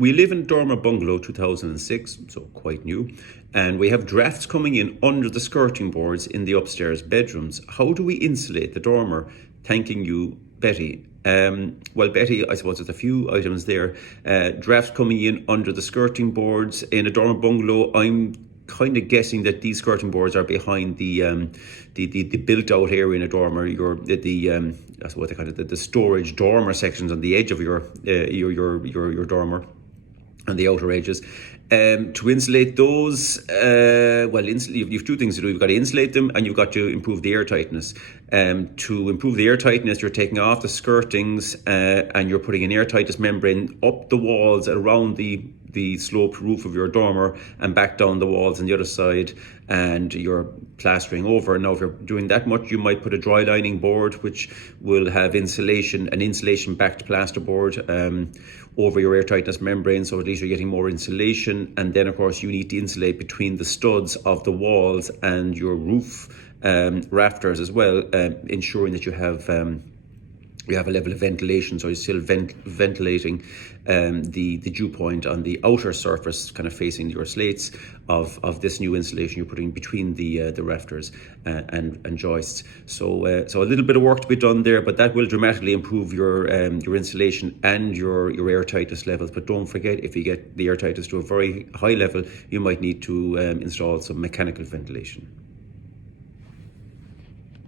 We live in Dormer Bungalow 2006, so quite new, and we have drafts coming in under the skirting boards in the upstairs bedrooms. How do we insulate the dormer? Thanking you, Betty. Well, Betty, I suppose there's a few items there. Drafts coming in under the skirting boards in a dormer bungalow. I'm kind of guessing that these skirting boards are behind the built out area in a dormer. That's what they call it, the storage dormer sections on the edge of your dormer on the outer edges. To insulate those, you've two things to do. You've got to insulate them and you've got to improve the air tightness. To improve the air tightness, you're taking off the skirtings and you're putting an air tightness membrane up the walls around the sloped roof of your dormer and back down the walls on the other side, and you're plastering over. Now, if you're doing that much, you might put a dry lining board which will have an insulation backed plasterboard over your air tightness membrane, so at least you're getting more insulation. And then of course you need to insulate between the studs of the walls and your roof rafters as well, ensuring that you have a level of ventilation, so you're still ventilating the dew point on the outer surface, kind of facing your slates of this new insulation you're putting between the rafters and joists. So a little bit of work to be done there, but that will dramatically improve your insulation and your air tightness levels. But don't forget, if you get the air tightness to a very high level, you might need to install some mechanical ventilation.